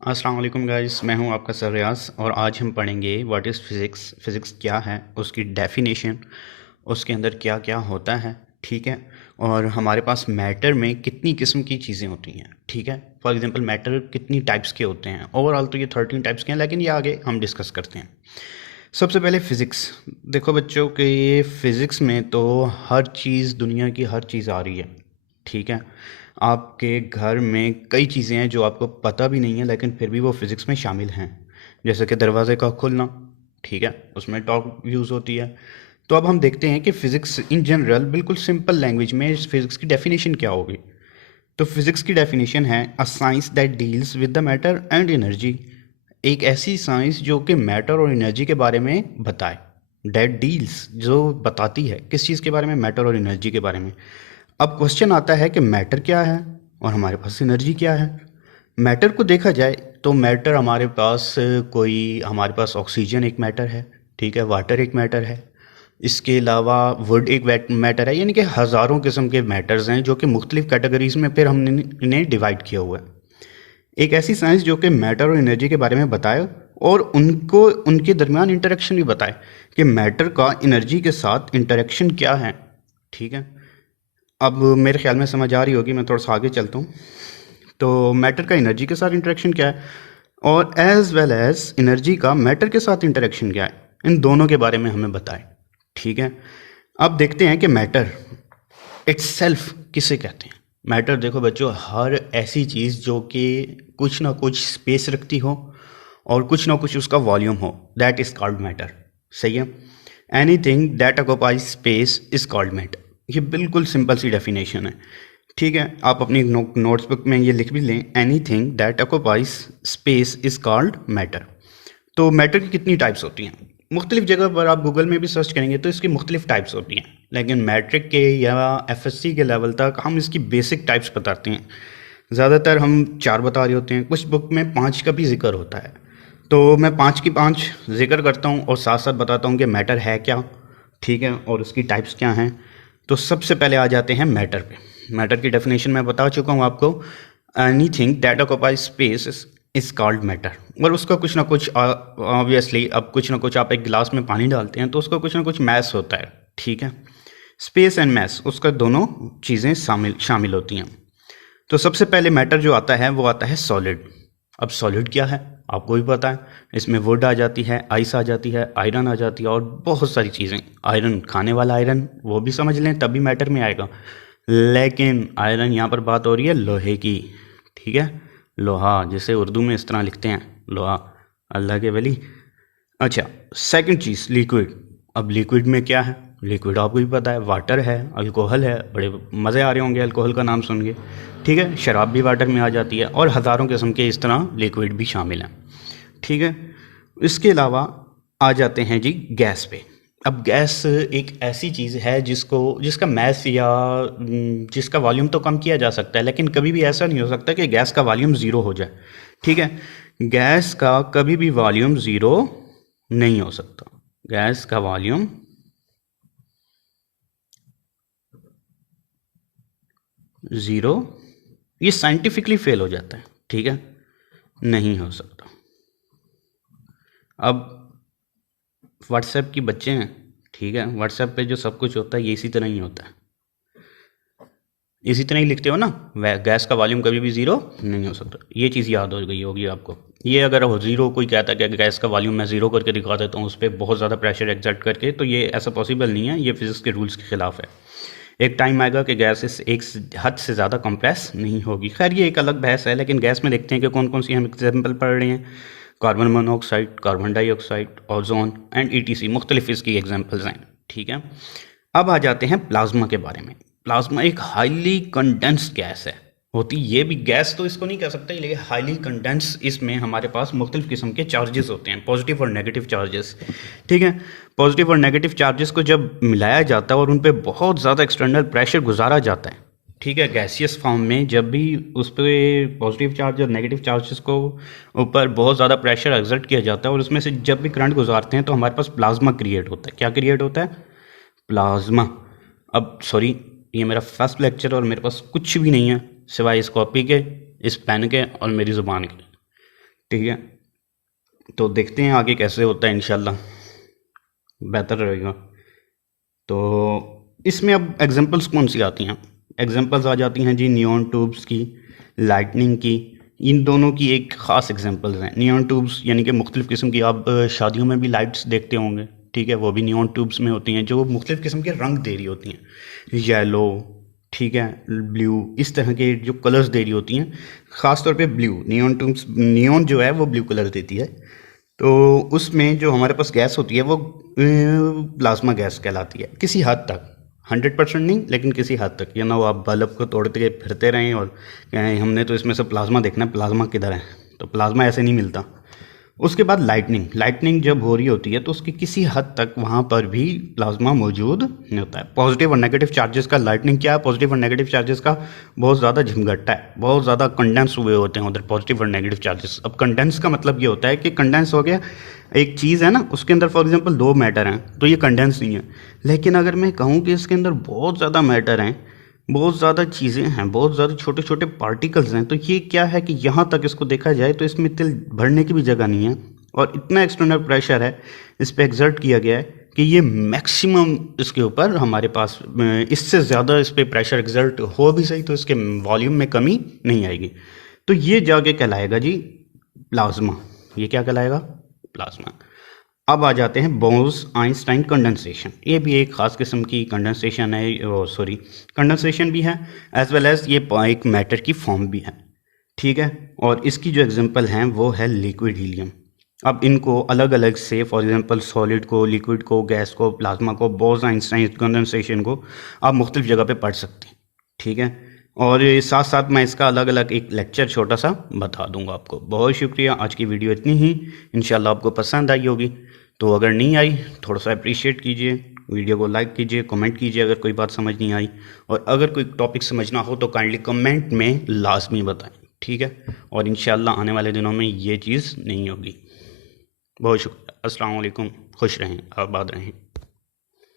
अस्सलाम वालेकुम गाइस, मैं हूं आपका सर रियाज और आज हम पढ़ेंगे व्हाट इज़ फ़िज़िक्स। फ़िज़िक्स क्या है, उसकी डेफिनेशन, उसके अंदर क्या क्या होता है। ठीक है। और हमारे पास मैटर में कितनी किस्म की चीज़ें होती हैं। ठीक है। फॉर एग्जांपल मैटर कितनी टाइप्स के होते हैं। ओवरऑल तो ये 13 टाइप्स के हैं, लेकिन ये आगे हम डिस्कस करते हैं। सबसे पहले फ़िज़िक्स। देखो बच्चों के, ये फ़िज़िक्स में तो हर चीज़, दुनिया की हर चीज़ आ रही है। ठीक है। आपके घर में कई चीज़ें हैं जो आपको पता भी नहीं है, लेकिन फिर भी वो फ़िज़िक्स में शामिल हैं। जैसे कि दरवाजे का खुलना। ठीक है, उसमें टॉर्क यूज़ होती है। तो अब हम देखते हैं कि फ़िज़िक्स इन जनरल, बिल्कुल सिंपल लैंग्वेज में फ़िज़िक्स की डेफिनेशन क्या होगी। तो फिज़िक्स की डेफिनेशन है a science that deals with the matter and energy. एक ऐसी साइंस जो कि मैटर और एनर्जी के बारे में बताए। डेट डील्स, जो बताती है किस चीज़ के बारे में, मैटर और एनर्जी के बारे में। अब क्वेश्चन आता है कि मैटर क्या है और हमारे पास एनर्जी क्या है। मैटर को देखा जाए तो मैटर हमारे पास हमारे पास ऑक्सीजन एक मैटर है। ठीक है, वाटर एक मैटर है। इसके अलावा वुड एक मैटर है, यानी कि हज़ारों किस्म के मैटर्स हैं जो कि मुख्तलिफ कैटेगरीज में फिर हमने इन्हें डिवाइड किया हुआ है। एक ऐसी साइंस जो कि मैटर और एनर्जी के बारे में बताए और उनको उनके दरमियान इंटरेक्शन भी बताए कि मैटर का एनर्जी के साथ इंटरेक्शन क्या है। ठीक है। अब मेरे ख्याल में समझ आ रही होगी, मैं थोड़ा सा आगे चलता हूँ। तो मैटर का एनर्जी के साथ इंटरेक्शन क्या है और एज वेल एज एनर्जी का मैटर के साथ इंटरेक्शन क्या है, इन दोनों के बारे में हमें बताएं। ठीक है। अब देखते हैं कि मैटर इट्सेल्फ किसे कहते हैं। मैटर, देखो बच्चों, हर ऐसी चीज़ जो कि कुछ ना कुछ स्पेस रखती हो और कुछ ना कुछ उसका वॉल्यूम हो, दैट इज़ कॉल्ड मैटर। सही है। Any thing that occupies space is called matter. ये बिल्कुल सिंपल सी डेफिनेशन है। ठीक है, आप अपनी नोट्स बुक में ये लिख भी लें, any thing that occupies space is called matter. तो मैटर की कितनी टाइप्स होती हैं? मुख्तलिफ जगह पर आप गूगल में भी सर्च करेंगे तो इसकी मुख्तलिफ टाइप्स होती हैं, लेकिन मैट्रिक के या एफएससी के लेवल तक हम इसकी बेसिक टाइप्स बताते हैं। ज़्यादातर हम 4 बता रहे होते हैं, कुछ बुक में 5 का भी जिक्र होता है। तो मैं 5 की 5 जिक्र करता हूँ और साथ साथ बताता हूँ कि मैटर है क्या। ठीक है, और उसकी टाइप्स क्या हैं। तो सबसे पहले आ जाते हैं मैटर पे। मैटर की डेफिनेशन मैं बता चुका हूँ आपको। Any thing that occupies space is called matter. और उसका कुछ ना कुछ, ऑब्वियसली अब कुछ ना कुछ, आप एक गिलास में पानी डालते हैं तो उसका कुछ ना कुछ मैस होता है। ठीक है। स्पेस एंड मैस, उसका दोनों चीज़ें शामिल शामिल होती हैं। तो सबसे पहले मैटर जो आता है वो आता है सॉलिड। अब सॉलिड क्या है आपको भी पता है। इसमें वुड आ जाती है, आइस आ जाती है, आयरन आ जाती है और बहुत सारी चीज़ें। आयरन, खाने वाला आयरन, वो भी समझ लें तभी मैटर में आएगा। लेकिन आयरन, यहाँ पर बात हो रही है लोहे की। ठीक है, लोहा, जिसे उर्दू में इस तरह लिखते हैं, लोहा, अल्लाह के वली। अच्छा, सेकंड चीज़ लिक्विड। अब लिक्विड में क्या है? लिक्विड आपको भी पता है, वाटर है, अल्कोहल है। बड़े मज़े आ रहे होंगे अल्कोहल का नाम सुन के। ठीक है, शराब भी वाटर में आ जाती है और हज़ारों किस्म के इस तरह लिक्विड भी शामिल हैं। ठीक है। इसके अलावा आ जाते हैं जी गैस पे। अब गैस एक ऐसी चीज़ है जिसका मैस या जिसका वॉल्यूम तो कम किया जा सकता है, लेकिन कभी भी ऐसा नहीं हो सकता कि गैस का वॉल्यूम ज़ीरो हो जाए। ठीक है। गैस का कभी भी वॉल्यूम ज़ीरो नहीं हो सकता। गैस का वॉल्यूम ज़ीरो, ये साइंटिफिकली फेल हो जाता है। ठीक है, नहीं हो सकता। अब व्हाट्सएप की बच्चे हैं। ठीक है, व्हाट्सएप पे जो सब कुछ होता है ये इसी तरह ही होता है। इसी तरह ही लिखते हो ना, गैस का वॉल्यूम कभी भी ज़ीरो नहीं हो सकता। ये चीज़ याद हो गई होगी आपको। ये अगर हो ज़ीरो, कोई कहता है कि गैस का वॉल्यूम मैं ज़ीरो करके दिखा देता हूँ उस पर बहुत ज़्यादा प्रेशर एक्सर्ट करके, तो ये ऐसा पॉसिबल नहीं है, ये फिज़िक्स के रूल्स के ख़िलाफ़ है। एक टाइम आएगा कि गैस इस एक हद से ज़्यादा कंप्रेस नहीं होगी। खैर ये एक अलग बहस है, लेकिन गैस में देखते हैं कि कौन कौन सी हम एग्जाम्पल पढ़ रहे हैं। Carbon monoxide, carbon dioxide, ozone and etc, मुख्तलिफ इसकी एग्जाम्पल्स हैं। ठीक है। अब आ जाते हैं प्लाज्मा के बारे में। प्लाज्मा एक हाईली कंडेंस्ड गैस है। होती ये भी गैस तो इसको नहीं कह सकते, लेकिन हाईली कंडेंस, इसमें हमारे पास मुख्तलिफ किस्म के चार्जेस होते हैं, पॉजिटिव और नेगेटिव चार्जेस। ठीक है। पॉजिटिव और नेगेटिव चार्जेस को जब मिलाया जाता है और उन पर बहुत ज़्यादा एक्सटर्नल प्रेशर गुजारा जाता है, ठीक है, गैसियस फॉर्म में, जब भी उस पर पॉजिटिव चार्ज और नेगेटिव चार्जेस को ऊपर बहुत ज़्यादा प्रेशर एक्सर्ट किया जाता है और उसमें से जब भी करंट गुजारते हैं तो हमारे पास प्लाज्मा क्रिएट होता है। क्या क्रिएट होता है? प्लाज्मा। अब सॉरी, ये मेरा फर्स्ट लेक्चर और मेरे पास कुछ भी नहीं है सिवाय इस कॉपी के, इस पेन के और मेरी ज़ुबान के। ठीक है, तो देखते हैं आगे कैसे होता है, इंशाल्लाह बेहतर रहेगा। तो इसमें अब एग्जांपल्स कौन सी आती हैं? एग्जांपल्स आ जाती हैं जी नियॉन ट्यूब्स की, लाइटनिंग की। इन दोनों की एक ख़ास एग्जांपल्स हैं। नियॉन ट्यूब्स यानी कि मुख्तलिफ़ किस्म की, आप शादियों में भी लाइट्स देखते होंगे, ठीक है, वो भी नियॉन ट्यूब्स में होती हैं, जो मुख्तलिफ़ किस्म के रंग दे रही होती हैं, येलो, ठीक है, ब्लू, इस तरह के जो कलर्स दे रही होती हैं। ख़ास तौर पे ब्लू, नियॉन ट्यूब्स, नियॉन जो है वो ब्लू कलर देती है। तो उसमें जो हमारे पास गैस होती है वो प्लाज्मा गैस कहलाती है किसी हद तक, 100% नहीं लेकिन किसी हद तक। ये ना वो आप बल्ब को तोड़ते फिरते रहें और कहें हमने तो इसमें से प्लाज्मा देखना है, प्लाज्मा किधर है, तो प्लाज्मा ऐसे नहीं मिलता। उसके बाद लाइटनिंग, लाइटनिंग जब हो रही होती है तो उसकी किसी हद तक वहाँ पर भी प्लाज्मा मौजूद नहीं होता है। पॉजिटिव और नेगेटिव चार्जेस का, लाइटनिंग क्या है, पॉजिटिव और नेगेटिव चार्जेस का बहुत ज़्यादा झमघट्टा है, बहुत ज़्यादा कंडेंस हुए होते हैं उधर पॉजिटिव और नेगेटिव चार्जेस। अब कंडेंस का मतलब ये होता है कि कंडेंस हो गया, एक चीज़ है ना, उसके अंदर फॉर एग्जांपल 2 मैटर हैं तो ये कंडेंस नहीं है। लेकिन अगर मैं कहूँ कि इसके अंदर बहुत ज़्यादा मैटर हैं, बहुत ज़्यादा चीज़ें हैं, बहुत ज़्यादा छोटे छोटे पार्टिकल्स हैं, तो ये क्या है कि यहाँ तक इसको देखा जाए तो इसमें तिल भरने की भी जगह नहीं है, और इतना एक्सटर्नल प्रेशर है इस पे एक्सर्ट किया गया है कि ये मैक्सिमम इसके ऊपर हमारे पास, इससे ज़्यादा इस पे प्रेशर एक्सर्ट हो भी सही तो इसके वॉल्यूम में कमी नहीं आएगी। तो ये जाके कहलाएगा जी प्लाज्मा। ये क्या कहलाएगा? प्लाज्मा। अब आ जाते हैं बोर्स आइंस्टाइन कंडेंसेशन। ये भी एक ख़ास किस्म की कंडेंसेशन है, सॉरी कंडेंसेशन भी है, एज वेल एज ये एक मैटर की फॉर्म भी है, ठीक है। और इसकी जो एग्जांपल हैं वो है लिक्विड हीलियम। अब इनको अलग अलग से, फॉर एग्जांपल सॉलिड को, लिक्विड को, गैस को, प्लाज्मा को, बोर्स आइंस्टाइन कंडेंसेशन को आप मुख्तलिफ जगह पे पढ़ सकते हैं, ठीक है। और साथ साथ मैं इसका अलग अलग एक लेक्चर छोटा सा बता दूंगा आपको। बहुत शुक्रिया, आज की वीडियो इतनी ही, इंशाल्लाह आपको पसंद आई होगी। तो अगर नहीं आई थोड़ा सा अप्रिशिएट कीजिए, वीडियो को लाइक कीजिए, कमेंट कीजिए अगर कोई बात समझ नहीं आई, और अगर कोई टॉपिक समझना हो तो काइंडली कमेंट में लाजमी बताएं, ठीक है। और इंशाल्लाह आने वाले दिनों में ये चीज़ नहीं होगी। बहुत शुक्रिया, अस्सलाम वालेकुम, खुश रहें, आबाद रहें।